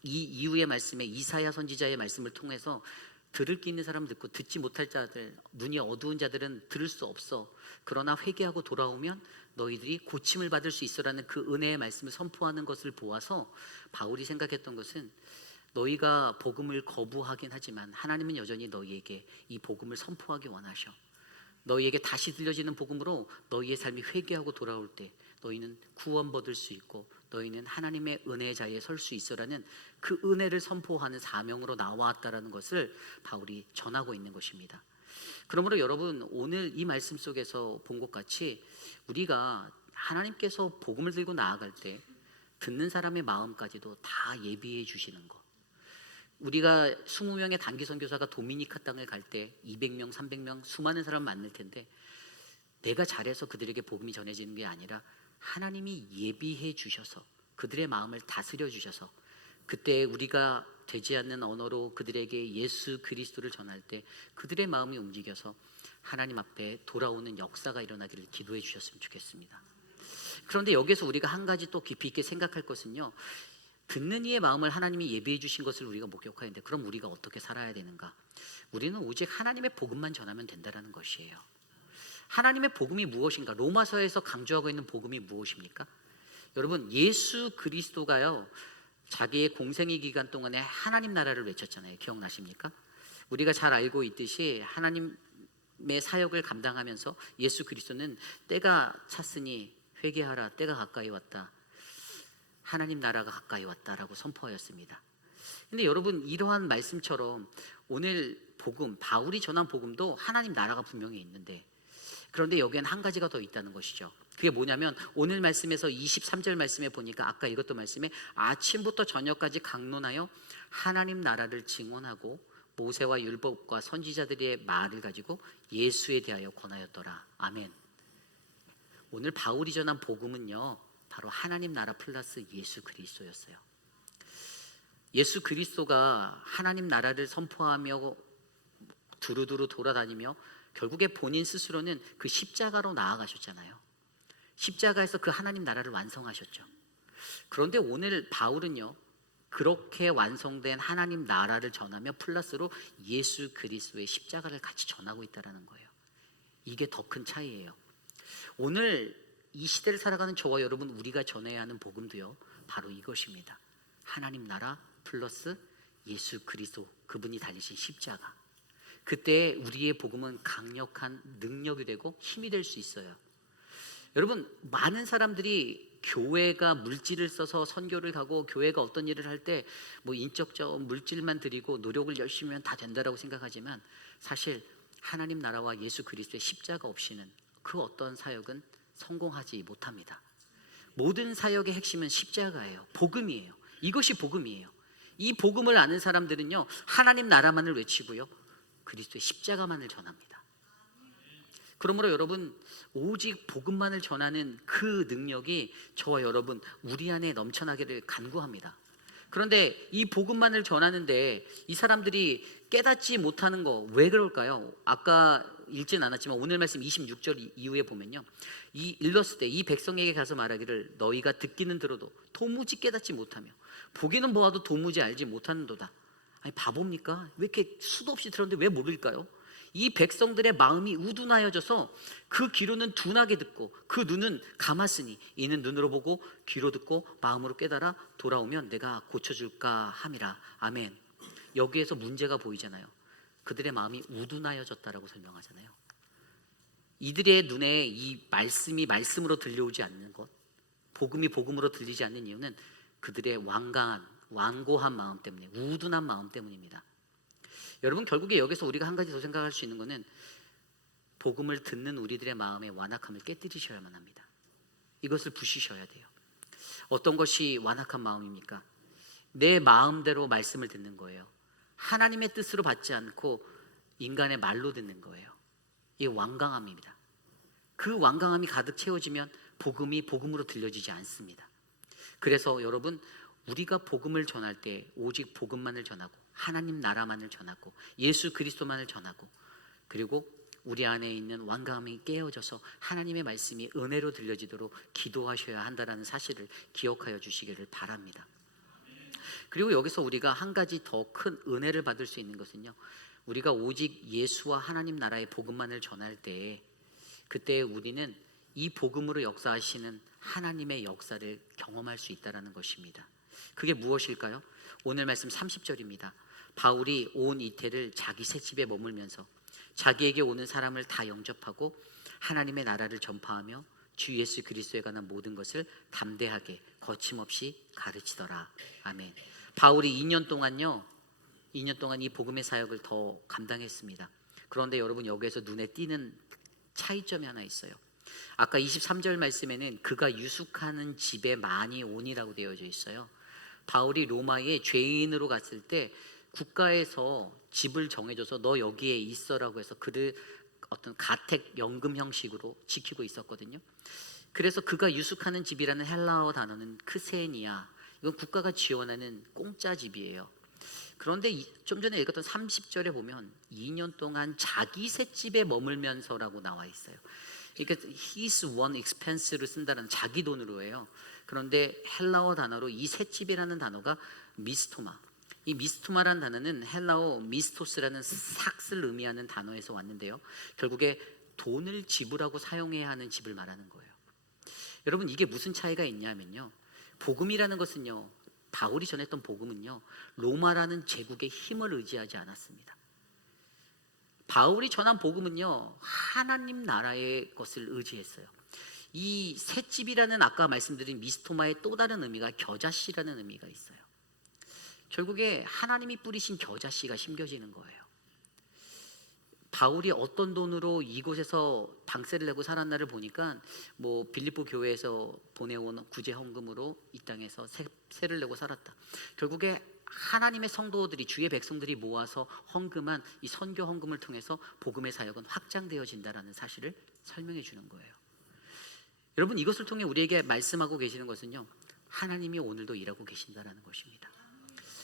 이 이후의 말씀에 이사야 선지자의 말씀을 통해서 들을 게 있는 사람은 듣고 듣지 못할 자들, 눈이 어두운 자들은 들을 수 없어. 그러나 회개하고 돌아오면 너희들이 고침을 받을 수 있어라는 그 은혜의 말씀을 선포하는 것을 보아서 바울이 생각했던 것은 너희가 복음을 거부하긴 하지만 하나님은 여전히 너희에게 이 복음을 선포하기 원하셔. 너희에게 다시 들려지는 복음으로 너희의 삶이 회개하고 돌아올 때 너희는 구원받을 수 있고 너희는 하나님의 은혜의 자리에 설 수 있어라는 그 은혜를 선포하는 사명으로 나왔다라는 것을 바울이 전하고 있는 것입니다. 그러므로 여러분, 오늘 이 말씀 속에서 본 것 같이 우리가 하나님께서 복음을 들고 나아갈 때 듣는 사람의 마음까지도 다 예비해 주시는 것. 우리가 20명의 단기 선교사가 도미니카 땅을 갈 때 200명, 300명 수많은 사람 만날 텐데 내가 잘해서 그들에게 복음이 전해지는 게 아니라 하나님이 예비해 주셔서 그들의 마음을 다스려 주셔서 그때 우리가 되지 않는 언어로 그들에게 예수 그리스도를 전할 때 그들의 마음이 움직여서 하나님 앞에 돌아오는 역사가 일어나기를 기도해 주셨으면 좋겠습니다. 그런데 여기서 우리가 한 가지 또 깊이 있게 생각할 것은요, 듣는 이의 마음을 하나님이 예비해 주신 것을 우리가 목격하는데 그럼 우리가 어떻게 살아야 되는가? 우리는 오직 하나님의 복음만 전하면 된다는 것이에요. 하나님의 복음이 무엇인가? 로마서에서 강조하고 있는 복음이 무엇입니까? 여러분, 예수 그리스도가요 자기의 공생의 기간 동안에 하나님 나라를 외쳤잖아요. 기억나십니까? 우리가 잘 알고 있듯이 하나님의 사역을 감당하면서 예수 그리스도는 때가 찼으니 회개하라, 때가 가까이 왔다, 하나님 나라가 가까이 왔다라고 선포하였습니다. 근데 여러분, 이러한 말씀처럼 오늘 복음, 바울이 전한 복음도 하나님 나라가 분명히 있는데, 그런데 여기엔 한 가지가 더 있다는 것이죠. 그게 뭐냐면 오늘 말씀에서 23절 말씀에 보니까 아까 이것도 말씀에 아침부터 저녁까지 강론하여 하나님 나라를 증언하고 모세와 율법과 선지자들의 말을 가지고 예수에 대하여 권하였더라. 아멘. 오늘 바울이 전한 복음은요 바로 하나님 나라 플러스 예수 그리스도였어요. 예수 그리스도가 하나님 나라를 선포하며 두루두루 돌아다니며 결국에 본인 스스로는 그 십자가로 나아가셨잖아요. 십자가에서 그 하나님 나라를 완성하셨죠. 그런데 오늘 바울은요 그렇게 완성된 하나님 나라를 전하며 플러스로 예수 그리스도의 십자가를 같이 전하고 있다는 거예요. 이게 더 큰 차이예요. 오늘 이 시대를 살아가는 저와 여러분, 우리가 전해야 하는 복음도요 바로 이것입니다. 하나님 나라 플러스 예수 그리스도, 그분이 달리신 십자가. 그때 우리의 복음은 강력한 능력이 되고 힘이 될 수 있어요. 여러분, 많은 사람들이 교회가 물질을 써서 선교를 가고 교회가 어떤 일을 할 때 뭐 인적적 물질만 드리고 노력을 열심히 하면 다 된다라고 생각하지만 사실 하나님 나라와 예수 그리스도의 십자가 없이는 그 어떤 사역은 성공하지 못합니다. 모든 사역의 핵심은 십자가예요. 복음이에요. 이것이 복음이에요. 이 복음을 아는 사람들은요 하나님 나라만을 외치고요 그리스도의 십자가만을 전합니다. 그러므로 여러분, 오직 복음만을 전하는 그 능력이 저와 여러분 우리 안에 넘쳐나기를 간구합니다. 그런데 이 복음만을 전하는데 이 사람들이 깨닫지 못하는 거 왜 그럴까요? 아까 읽진 않았지만 오늘 말씀 26절 이후에 보면요, 이 일렀을 때 이 백성에게 가서 말하기를 너희가 듣기는 들어도 도무지 깨닫지 못하며 보기는 보아도 도무지 알지 못하는도다. 아니, 바보입니까? 왜 이렇게 수도 없이 들었는데 왜 모를까요? 이 백성들의 마음이 우둔하여져서 그 귀로는 둔하게 듣고 그 눈은 감았으니 이는 눈으로 보고 귀로 듣고 마음으로 깨달아 돌아오면 내가 고쳐줄까 함이라. 아멘. 여기에서 문제가 보이잖아요. 그들의 마음이 우둔하여졌다라고 설명하잖아요. 이들의 눈에 이 말씀이 말씀으로 들려오지 않는 것, 복음이 복음으로 들리지 않는 이유는 그들의 완고한 마음 때문에, 우둔한 마음 때문입니다. 여러분, 결국에 여기서 우리가 한 가지 더 생각할 수 있는 것은 복음을 듣는 우리들의 마음의 완악함을 깨뜨리셔야만 합니다. 이것을 부시셔야 돼요. 어떤 것이 완악한 마음입니까? 내 마음대로 말씀을 듣는 거예요. 하나님의 뜻으로 받지 않고 인간의 말로 듣는 거예요. 이게 완강함입니다. 그 완강함이 가득 채워지면 복음이 복음으로 들려지지 않습니다. 그래서 여러분, 우리가 복음을 전할 때 오직 복음만을 전하고 하나님 나라만을 전하고 예수 그리스도만을 전하고 그리고 우리 안에 있는 완강함이 깨어져서 하나님의 말씀이 은혜로 들려지도록 기도하셔야 한다는 사실을 기억하여 주시기를 바랍니다. 그리고 여기서 우리가 한 가지 더 큰 은혜를 받을 수 있는 것은요, 우리가 오직 예수와 하나님 나라의 복음만을 전할 때 그때 우리는 이 복음으로 역사하시는 하나님의 역사를 경험할 수 있다는 것입니다. 그게 무엇일까요? 오늘 말씀 30절입니다. 바울이 온 이태를 자기 새 집에 머물면서 자기에게 오는 사람을 다 영접하고 하나님의 나라를 전파하며 주 예수 그리스도에 관한 모든 것을 담대하게 거침없이 가르치더라. 아멘. 바울이 2년 동안요, 2년 동안 이 복음의 사역을 더 감당했습니다. 그런데 여러분, 여기에서 눈에 띄는 차이점이 하나 있어요. 아까 23절 말씀에는 그가 유숙하는 집에 많이 온이라고 되어져 있어요. 바울이 로마에 죄인으로 갔을 때 국가에서 집을 정해줘서 너 여기에 있어라고 해서 그를 어떤 가택 연금 형식으로 지키고 있었거든요. 그래서 그가 유숙하는 집이라는 헬라어 단어는 크세니아, 이건 국가가 지원하는 공짜 집이에요. 그런데 좀 전에 읽었던 30절에 보면 2년 동안 자기 셋집에 머물면서라고 나와 있어요. 그러니까 his one expense를 쓴다는, 자기 돈으로 해요. 그런데 헬라어 단어로 이 셋집이라는 단어가 미스토마, 이 미스토마라는 단어는 헬라어 미스토스라는 삭스를 의미하는 단어에서 왔는데요, 결국에 돈을 지불하고 사용해야 하는 집을 말하는 거예요. 여러분, 이게 무슨 차이가 있냐면요, 복음이라는 것은요, 바울이 전했던 복음은요, 로마라는 제국의 힘을 의지하지 않았습니다. 바울이 전한 복음은요, 하나님 나라의 것을 의지했어요. 이 셋집이라는 아까 말씀드린 미스토마의 또 다른 의미가 겨자씨라는 의미가 있어요. 결국에 하나님이 뿌리신 겨자씨가 심겨지는 거예요. 바울이 어떤 돈으로 이곳에서 방세를 내고 살았나를 보니까 뭐 빌립보 교회에서 보내온 구제 헌금으로 이 땅에서 세를 내고 살았다. 결국에 하나님의 성도들이, 주의 백성들이 모아서 헌금한 이 선교 헌금을 통해서 복음의 사역은 확장되어진다라는 사실을 설명해 주는 거예요. 여러분, 이것을 통해 우리에게 말씀하고 계시는 것은요, 하나님이 오늘도 일하고 계신다라는 것입니다.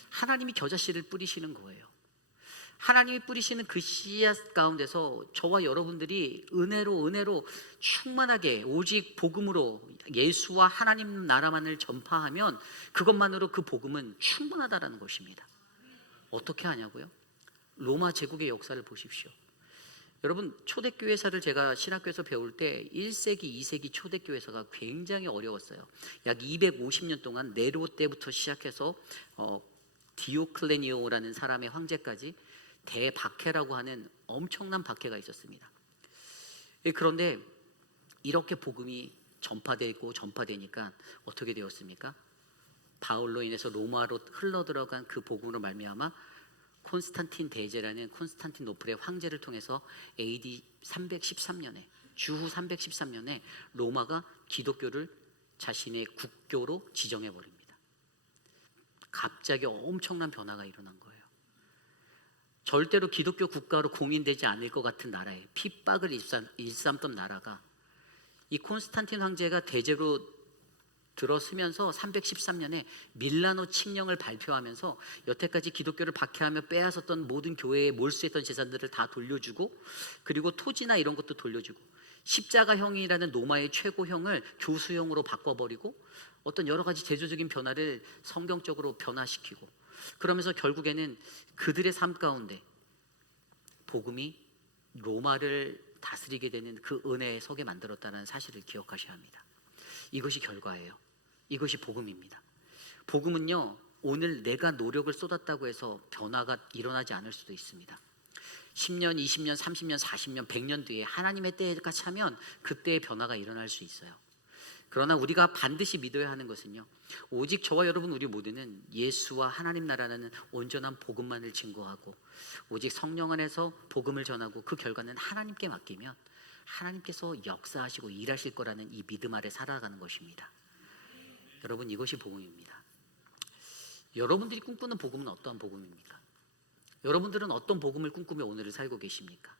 하나님이 겨자씨를 뿌리시는 거예요. 하나님이 뿌리시는 그 씨앗 가운데서 저와 여러분들이 은혜로 충만하게 오직 복음으로 예수와 하나님 나라만을 전파하면 그것만으로 그 복음은 충분하다라는 것입니다. 어떻게 하냐고요? 로마 제국의 역사를 보십시오. 여러분, 초대교회사를 제가 신학교에서 배울 때 1세기, 2세기 초대교회사가 굉장히 어려웠어요. 약 250년 동안 네로 때부터 시작해서 디오클레니오라는 사람의 황제까지 대박해라고 하는 엄청난 박해가 있었습니다. 그런데 이렇게 복음이 전파되니까 어떻게 되었습니까? 바울로 인해서 로마로 흘러들어간 그 복음으로 말미암아 콘스탄틴 대제라는 콘스탄티노플의 황제를 통해서 AD 313년에, 주후 313년에 로마가 기독교를 자신의 국교로 지정해 버립니다. 갑자기 엄청난 변화가 일어난 거예요. 절대로 기독교 국가로 공인되지 않을 것 같은 나라에 핍박을 일삼던 나라가 이 콘스탄틴 황제가 대제로 들어서면서 313년에 밀라노 칙령을 발표하면서 여태까지 기독교를 박해하며 빼앗았던 모든 교회에 몰수했던 재산들을 다 돌려주고, 그리고 토지나 이런 것도 돌려주고, 십자가형이라는 로마의 최고형을 교수형으로 바꿔버리고, 어떤 여러 가지 제도적인 변화를 성경적으로 변화시키고, 그러면서 결국에는 그들의 삶 가운데 복음이 로마를 다스리게 되는 그 은혜의 석에 만들었다는 사실을 기억하셔야 합니다. 이것이 결과예요. 이것이 복음입니다. 복음은요, 오늘 내가 노력을 쏟았다고 해서 변화가 일어나지 않을 수도 있습니다. 10년, 20년, 30년, 40년, 100년 뒤에 하나님의 때가 차면 그때의 변화가 일어날 수 있어요. 그러나 우리가 반드시 믿어야 하는 것은요, 오직 저와 여러분 우리 모두는 예수와 하나님 나라라는 온전한 복음만을 증거하고 오직 성령 안에서 복음을 전하고 그 결과는 하나님께 맡기면 하나님께서 역사하시고 일하실 거라는 이 믿음 아래 살아가는 것입니다. 여러분, 이것이 복음입니다. 여러분들이 꿈꾸는 복음은 어떠한 복음입니까? 여러분들은 어떤 복음을 꿈꾸며 오늘을 살고 계십니까?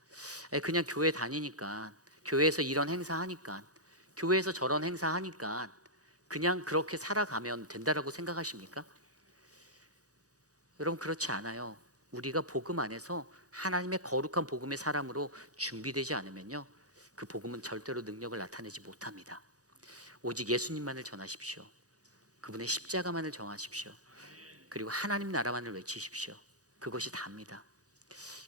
그냥 교회 다니니까, 교회에서 이런 행사하니까, 교회에서 저런 행사하니까 그냥 그렇게 살아가면 된다라고 생각하십니까? 여러분, 그렇지 않아요. 우리가 복음 안에서 하나님의 거룩한 복음의 사람으로 준비되지 않으면요, 그 복음은 절대로 능력을 나타내지 못합니다. 오직 예수님만을 전하십시오. 그분의 십자가만을 정하십시오. 그리고 하나님 나라만을 외치십시오. 그것이 답니다.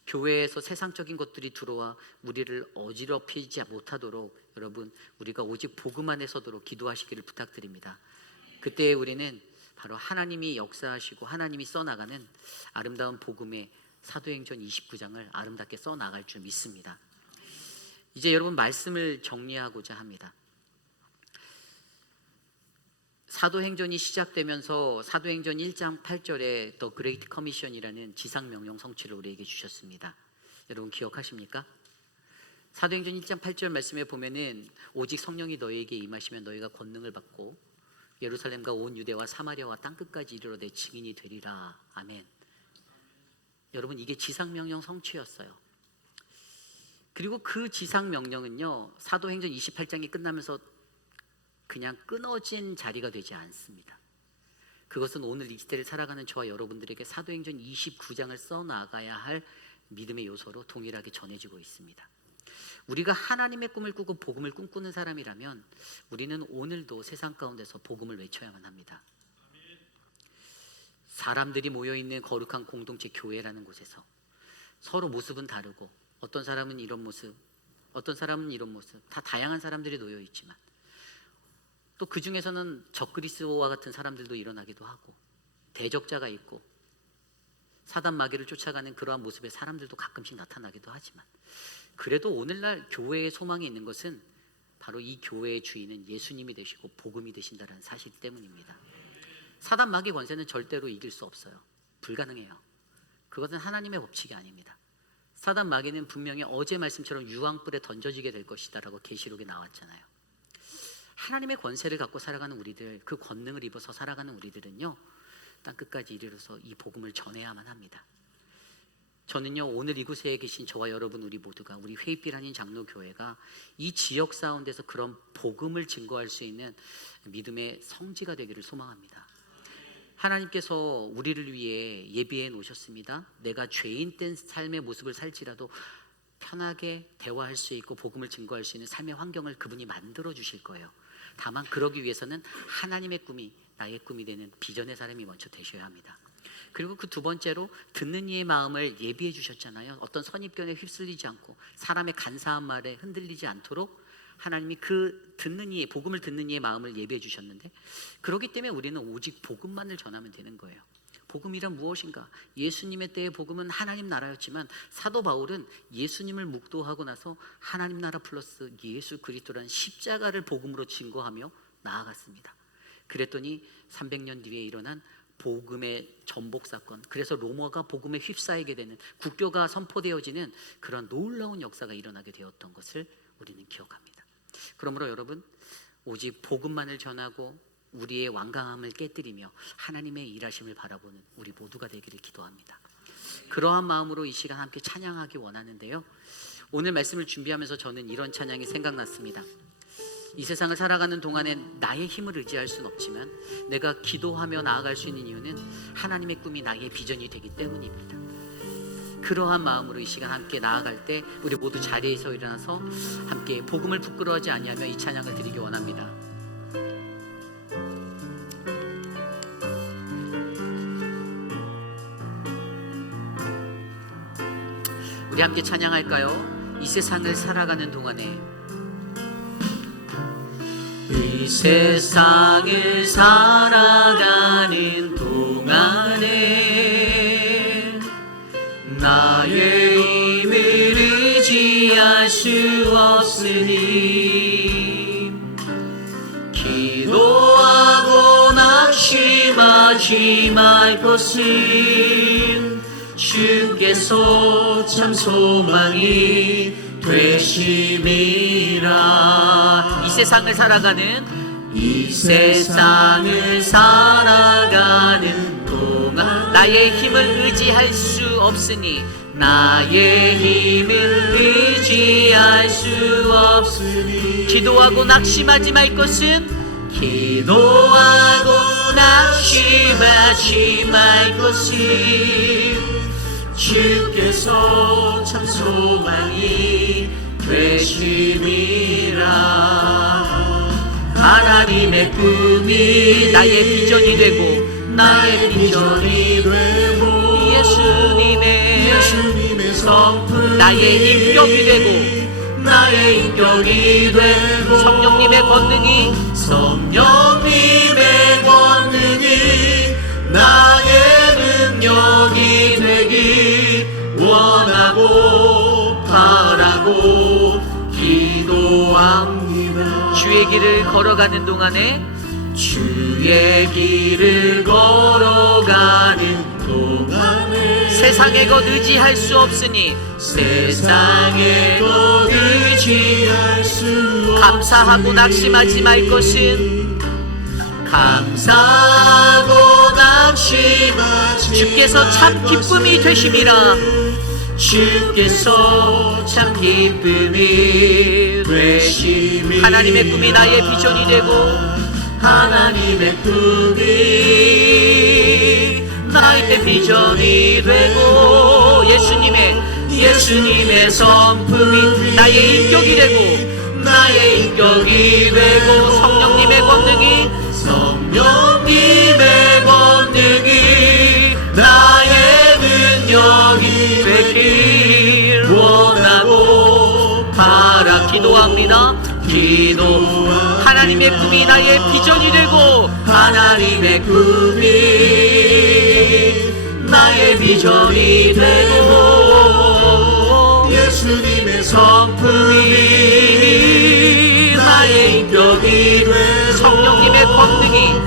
교회에서 세상적인 것들이 들어와 우리를 어지럽히지 못하도록 여러분, 우리가 오직 복음 안에 서도록 기도하시기를 부탁드립니다. 그때 우리는 바로 하나님이 역사하시고 하나님이 써나가는 아름다운 복음의 사도행전 29장을 아름답게 써나갈 줄 믿습니다. 이제 여러분, 말씀을 정리하고자 합니다. 사도행전이 시작되면서 사도행전 1장 8절에 더 그레이트 커미션이라는 지상명령 성취를 우리에게 주셨습니다. 여러분 기억하십니까? 사도행전 1장 8절 말씀에 보면은 오직 성령이 너희에게 임하시면 너희가 권능을 받고 예루살렘과 온 유대와 사마리아와 땅끝까지 이르러 내 증인이 되리라. 아멘. 여러분 이게 지상명령 성취였어요. 그리고 그 지상명령은요 사도행전 28장이 끝나면서 그냥 끊어진 자리가 되지 않습니다. 그것은 오늘 이 시대를 살아가는 저와 여러분들에게 사도행전 29장을 써나가야 할 믿음의 요소로 동일하게 전해지고 있습니다. 우리가 하나님의 꿈을 꾸고 복음을 꿈꾸는 사람이라면 우리는 오늘도 세상 가운데서 복음을 외쳐야만 합니다. 사람들이 모여있는 거룩한 공동체 교회라는 곳에서 서로 모습은 다르고 어떤 사람은 이런 모습, 어떤 사람은 이런 모습, 다 다양한 사람들이 놓여있지만 또 그 중에서는 적그리스도와 같은 사람들도 일어나기도 하고 대적자가 있고 사단 마귀를 쫓아가는 그러한 모습의 사람들도 가끔씩 나타나기도 하지만 그래도 오늘날 교회의 소망이 있는 것은 바로 이 교회의 주인은 예수님이 되시고 복음이 되신다는 사실 때문입니다. 사단 마귀 권세는 절대로 이길 수 없어요. 불가능해요. 그것은 하나님의 법칙이 아닙니다. 사단 마귀는 분명히 어제 말씀처럼 유황불에 던져지게 될 것이다 라고 계시록에 나왔잖아요. 하나님의 권세를 갖고 살아가는 우리들, 그 권능을 입어서 살아가는 우리들은요 땅끝까지 이르러서 이 복음을 전해야만 합니다. 저는요 오늘 이곳에 계신 저와 여러분 우리 모두가 우리 회입길 한인 장로교회가 이 지역 가운데서 그런 복음을 증거할 수 있는 믿음의 성지가 되기를 소망합니다. 하나님께서 우리를 위해 예비해 놓으셨습니다. 내가 죄인 된 삶의 모습을 살지라도 편하게 대화할 수 있고 복음을 증거할 수 있는 삶의 환경을 그분이 만들어 주실 거예요. 다만 그러기 위해서는 하나님의 꿈이 나의 꿈이 되는 비전의 사람이 먼저 되셔야 합니다. 그리고 그 두 번째로 듣는 이의 마음을 예비해 주셨잖아요. 어떤 선입견에 휩쓸리지 않고 사람의 간사한 말에 흔들리지 않도록 하나님이 그 듣는 이의 복음을 듣는 이의 마음을 예비해 주셨는데 그렇기 때문에 우리는 오직 복음만을 전하면 되는 거예요. 복음이란 무엇인가? 예수님의 때의 복음은 하나님 나라였지만 사도 바울은 예수님을 묵도하고 나서 하나님 나라 플러스 예수 그리스도라는 십자가를 복음으로 증거하며 나아갔습니다. 그랬더니 300년 뒤에 일어난 복음의 전복 사건, 그래서 로마가 복음에 휩싸이게 되는 국교가 선포되어지는 그런 놀라운 역사가 일어나게 되었던 것을 우리는 기억합니다. 그러므로 여러분 오직 복음만을 전하고 우리의 완강함을 깨뜨리며 하나님의 일하심을 바라보는 우리 모두가 되기를 기도합니다. 그러한 마음으로 이 시간 함께 찬양하기 원하는데요, 오늘 말씀을 준비하면서 저는 이런 찬양이 생각났습니다. 이 세상을 살아가는 동안에 나의 힘을 의지할 수는 없지만 내가 기도하며 나아갈 수 있는 이유는 하나님의 꿈이 나의 비전이 되기 때문입니다. 그러한 마음으로 이 시간 함께 나아갈 때 우리 모두 자리에서 일어나서 함께 복음을 부끄러워하지 아니하며 이 찬양을 드리기 원합니다. 우리 함께 찬양할까요? 이 세상을 살아가는 동안에, 이 세상을 살아가는 동안에 나의 힘을 의지할 수 없으니 기도하고 낙심하지 말 것은 주께서 참 소망이 되심이라. 이 세상을 살아가는 동안 나의 힘을 의지할 수 없으니 기도하고 낙심하지 말 것은 주께서 참 소망이 되심이라. 하나님의 꿈이 나의 비전이 되고 예수님의 성품 나의 인격이 되고 성령님의 권능이 나의 능력이 되기 원하고 바라고 기도합니다. 주의 길을 걸어가는 동안에 주의 길을 걸어가는 동안에 세상의 것 의지할 수 없으니 세상의 것 의지할 수 없으니 감사하고 낙심하지 말 것은 감사하고 낙심하지 주께서 참 기쁨이 되심이라 주께서 참 기쁨이 되심이라 하나님의 꿈이 나의 비전이 되고 하나님의 꿈이 나의 비전이 되고 예수님의 성품이 나의 인격이 되고 나의 인격이 되고 성령님의 권능이 나의 능력이 되길 원하고 바라 기도합니다. 하나님의 꿈이 나의 비전이 되고 하나님의 꿈이 나의 비전이 되고 예수님의 성품이 나의 인격이 되고 성령님의 권능이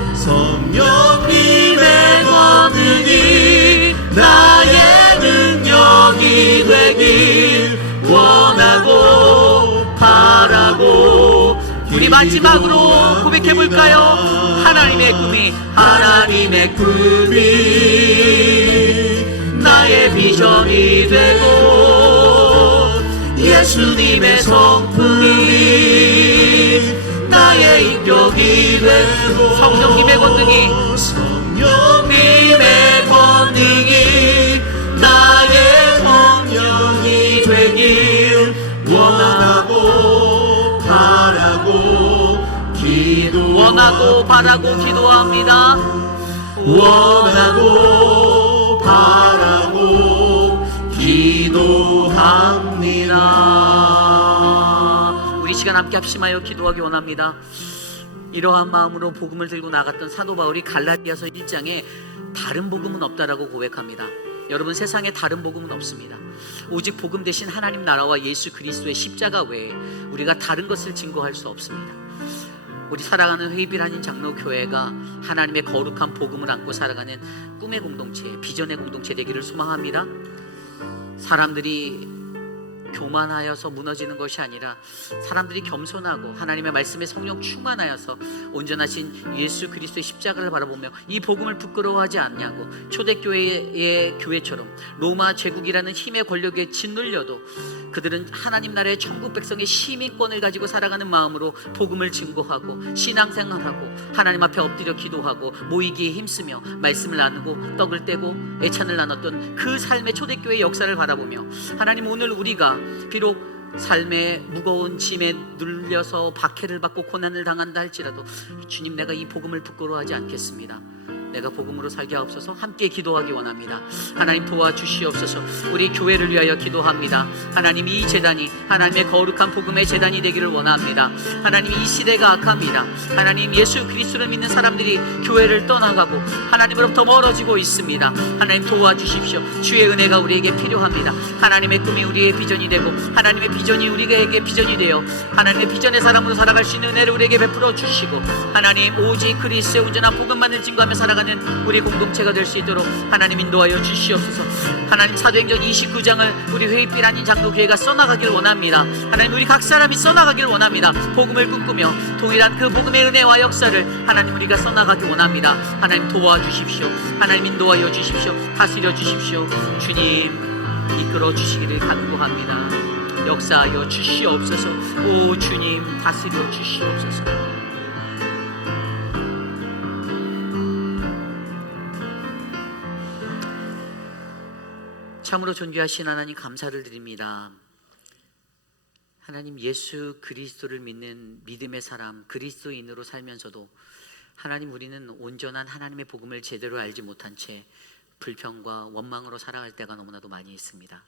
나의 능력이 되길 원하고 바라고 우리 마지막으로 고백해볼까요? 하나님의 꿈이 나의 비전이 되고 예수님의 성품이 나의 인격이 되고 성령님의 권능이 나의 성령이 되길 원하고 바라고 기도합니다. 원하고 바라고 기도합니다. 우리 시간 함께 합심하여 기도하기 원합니다. 이러한 마음으로 복음을 들고 나갔던 사도 바울이 갈라디아서 1장에 다른 복음은 없다라고 고백합니다. 여러분, 세상에 다른 복음은 없습니다. 오직 복음 대신 하나님 나라와 예수 그리스도의 십자가 외에 우리가 다른 것을 증거할 수 없습니다. 우리 살아가는 회비라는 장로교회가 하나님의 거룩한 복음을 안고 살아가는 꿈의 공동체, 비전의 공동체 되기를 소망합니다. 사람들이 교만하여서 무너지는 것이 아니라 사람들이 겸손하고 하나님의 말씀에 성령 충만하여서 온전하신 예수 그리스도의 십자가를 바라보며 이 복음을 부끄러워하지 않냐고 초대교회의 교회처럼 로마 제국이라는 힘의 권력에 짓눌려도 그들은 하나님 나라의 천국 백성의 시민권을 가지고 살아가는 마음으로 복음을 증거하고 신앙생활하고 하나님 앞에 엎드려 기도하고 모이기에 힘쓰며 말씀을 나누고 떡을 떼고 애찬을 나눴던 그 삶의 초대교회의 역사를 바라보며 하나님, 오늘 우리가 비록 삶의 무거운 짐에 눌려서 박해를 받고 고난을 당한다 할지라도 주님, 내가 이 복음을 부끄러워하지 않겠습니다. 내가 복음으로 살게 하옵소서. 함께 기도하기 원합니다. 하나님 도와주시옵소서. 우리 교회를 위하여 기도합니다. 하나님, 이 제단이 하나님의 거룩한 복음의 제단이 되기를 원합니다. 하나님, 이 시대가 악합니다. 하나님, 예수 그리스도를 믿는 사람들이 교회를 떠나가고 하나님으로부터 멀어지고 있습니다. 하나님 도와주십시오. 주의 은혜가 우리에게 필요합니다. 하나님의 꿈이 우리의 비전이 되고 하나님의 비전이 우리에게 비전이 되어 하나님의 비전의 사람으로 살아갈 수 있는 은혜를 우리에게 베풀어 주시고 하나님, 오직 그리스도의 온전한 복음만을 증거하며 살아가는 우리 공동체가 될 수 있도록 하나님 인도하여 주시옵소서. 하나님, 사도행전 29장을 우리 회의빛 아닌 장로교회가 써나가길 원합니다. 하나님, 우리 각 사람이 써나가길 원합니다. 복음을 꿈꾸며 동일한 그 복음의 은혜와 역사를 하나님 우리가 써나가길 원합니다. 하나님 도와주십시오. 하나님 인도하여 주십시오. 다스려 주십시오. 주님 이끌어 주시기를 간구합니다. 역사하여 주시옵소서. 오 주님, 다스려 주시옵소서. 참으로 존귀하신 하나님, 감사를 드립니다. 하나님, 예수 그리스도를 믿는 믿음의 사람, 그리스도인으로 살면서도 하나님, 우리는 온전한 하나님의 복음을 제대로 알지 못한 채 불평과 원망으로 살아갈 때가 너무나도 많이 있습니다.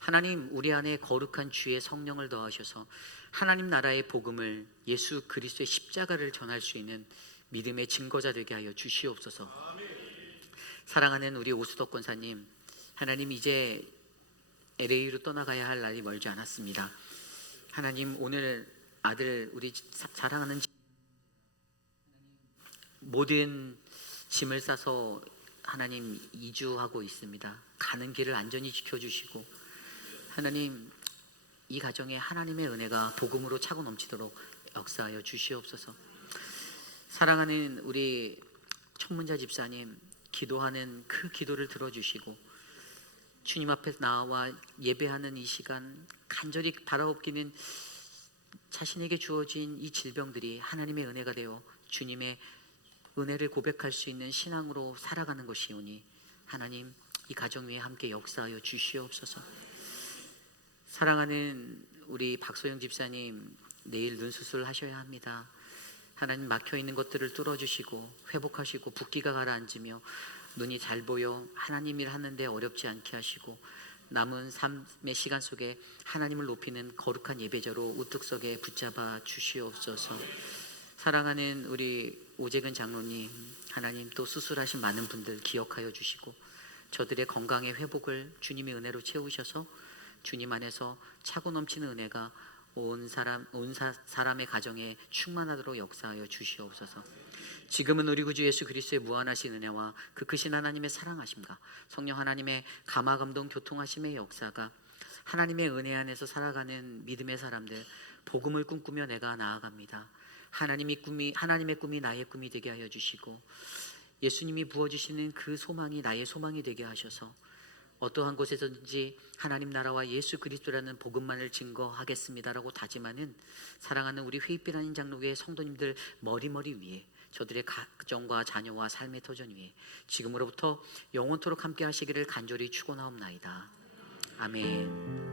하나님, 우리 안에 거룩한 주의 성령을 더하셔서 하나님 나라의 복음을, 예수 그리스도의 십자가를 전할 수 있는 믿음의 증거자 되게 하여 주시옵소서. 사랑하는 우리 오수덕 권사님, 하나님, 이제 LA로 떠나가야 할 날이 멀지 않았습니다. 하나님, 오늘 아들, 우리 사랑하는 모든 짐을 싸서 하나님 이주하고 있습니다. 가는 길을 안전히 지켜주시고 하나님, 이 가정에 하나님의 은혜가 복음으로 차고 넘치도록 역사하여 주시옵소서. 사랑하는 우리 천문자 집사님, 기도하는 그 기도를 들어주시고 주님 앞에 나와 예배하는 이 시간 간절히 바라옵기는 자신에게 주어진 이 질병들이 하나님의 은혜가 되어 주님의 은혜를 고백할 수 있는 신앙으로 살아가는 것이오니 하나님, 이 가정 위에 함께 역사하여 주시옵소서. 사랑하는 우리 박소영 집사님, 내일 눈 수술하셔야 합니다. 하나님, 막혀있는 것들을 뚫어주시고 회복하시고 붓기가 가라앉으며 눈이 잘 보여 하나님 일 하는데 어렵지 않게 하시고 남은 삶의 시간 속에 하나님을 높이는 거룩한 예배자로 우뚝 서게 붙잡아 주시옵소서. 사랑하는 우리 오재근 장로님, 하나님 또 수술하신 많은 분들 기억하여 주시고 저들의 건강의 회복을 주님의 은혜로 채우셔서 주님 안에서 차고 넘치는 은혜가 온 사람의 가정에 충만하도록 역사하여 주시옵소서. 지금은 우리 구주 예수 그리스도의 무한하신 은혜와 그 크신 하나님의 사랑하심과 성령 하나님의 감화 감동 교통하심의 역사가 하나님의 은혜 안에서 살아가는 믿음의 사람들, 복음을 꿈꾸며 내가 나아갑니다. 하나님의 꿈이 나의 꿈이 되게 하여 주시고 예수님이 부어주시는 그 소망이 나의 소망이 되게 하셔서 어떠한 곳에서든지 하나님 나라와 예수 그리스도라는 복음만을 증거하겠습니다라고 다짐하는 사랑하는 우리 회의빛 아닌 장로교회 성도님들 머리머리 위에, 저들의 가정과 자녀와 삶의 터전 위에 지금으로부터 영원토록 함께 하시기를 간절히 축원하옵나이다. 아멘.